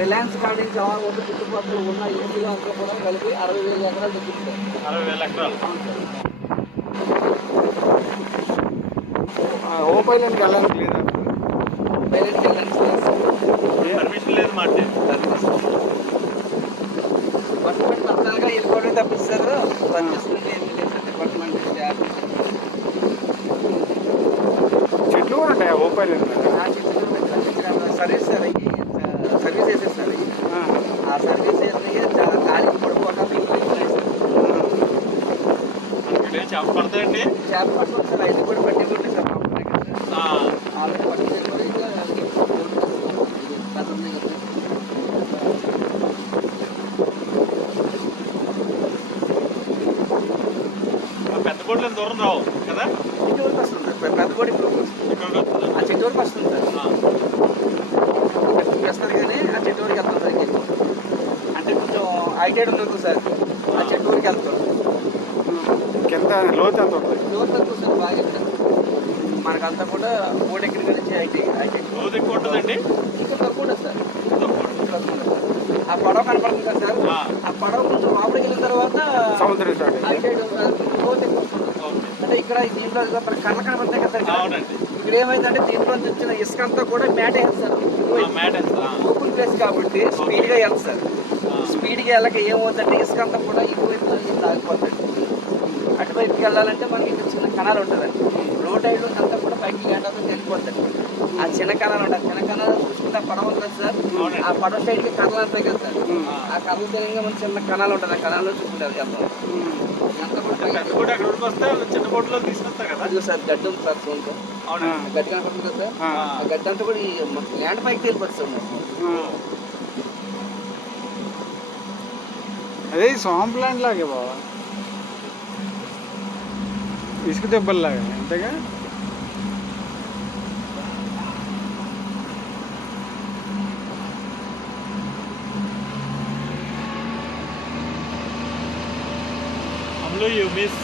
Reliance కాడ నుంచి ఒక చుట్టుపక్కల ఉన్న ఏపీలో అంతా కూడా కలిపి 60,000 ఎకరాలు దొరుకుతుంది. 60,000 ఎకరాలు. ఓపైలెన్కి వెళ్ళడానికి లేదా? ఓపైలెన్కి వెళ్ళడానికి పర్మిషన్ లేదు మాట. గవర్నమెంట్ పర్సనల్గా వెళ్ళిపోవడం తప్పిస్తారు. పర్మిషన్ ఏమీ లేదు డిపార్ట్మెంట్ చెట్లు కూడా ఉంటాయా ఓపైలెన్? సర్వీస్ సార్ సర్వీస్ వేసేస్తారు. ఆ సర్వీస్ చాలా గాలికి పడిపోవడం చేప పడతాయండి. చేప పట్టుకోండి సార్. ఐదు కూడా పట్టిపోండి సార్. ఆల్రెడీ పట్టుకుని కూడా ఇంకా పెద్ద బోట్లు దూరం రావు కదా? చిట్టూరుకి వస్తుంది సార్. పెద్ద బోట్ ఇప్పుడు ఆ చిట్టూరుకి వస్తుంది సార్. వస్తుంది కానీ ఆ చిట్టూరుకి వెళ్తాం సార్. అంటే కొంచెం హైటెడ్ ఉంది సార్. ఆ చిట్టూరుకి వెళ్తాం. కింద లోతు ఎంత ఉంటుంది? లోతు తక్కువ సార్. బాగా వెళ్తాం. మనకంతా కూడా బోట్ ఎక్కడికి నుంచి హైటెడ్ లోతు ఎక్కువ ఉంటుందండి. ఇంకా తక్కువ ఉంటుంది సార్. ఆ పడవ కనపడుతుంది కదా సార్. ఆ పడవ కొంచెం లోపలికి వెళ్ళిన తర్వాత సముద్రం హైటెడ్ లోతు ఎక్కువ వస్తుంది. అంటే ఇక్కడ దీంట్లో కళ్ళ కనపడతాయి కదా సార్. ఇక్కడ ఏమైందంటే దీంట్లో వచ్చిన ఇసుక అంతా కూడా మ్యాట్ వేయాలి సార్. ఓపెన్ ప్లేస్ కాబట్టి స్పీడ్గా వెళ్ళదు సార్. స్పీడ్గా వెళ్ళక ఏమవుతుందంటే ఇసుక అంతా కూడా ఇటువైపు ఆగిపోతుంది. అటువైపుకి వెళ్ళాలంటే మనకి ఇక్కడ చిన్న కణాలు ఉంటుందండి. లో టైడ్లో అంతా కూడా పైకి ల్యాండ్ అవుతుంది వెళ్ళిపోతుంది. ఆ చిన్న కణాలు ఉంటాయి. చిన్న కణాలు చూసుకుంటే ఆ పడవ ఉంటుంది సార్. ఆ పడవ సైడ్కి కర్రలు అంటాయి కదా సార్. ఆ కర్రల తెలంగా మన చిన్న కణాలు ఉంటుంది. ఆ కణాల్లో చూసుకుంటారు వెళ్తాం. చిన్న బోట్లో తీసుకొస్తారు కదా. అది సార్ గడ్డి ఉంది సార్. సోన్తో గడ్డి కనపడుతుంది కదా సార్. ఆ గడ్డి అంతా కూడా ఈ ల్యాండ్ పైకి వెళ్ళిపోతుంది సార్. అదే స్వాంప్ ల్యాండ్ లాగే బాబా, ఇసుక దెబ్బల్లాగా అంతేగా. हम लोग यू मिस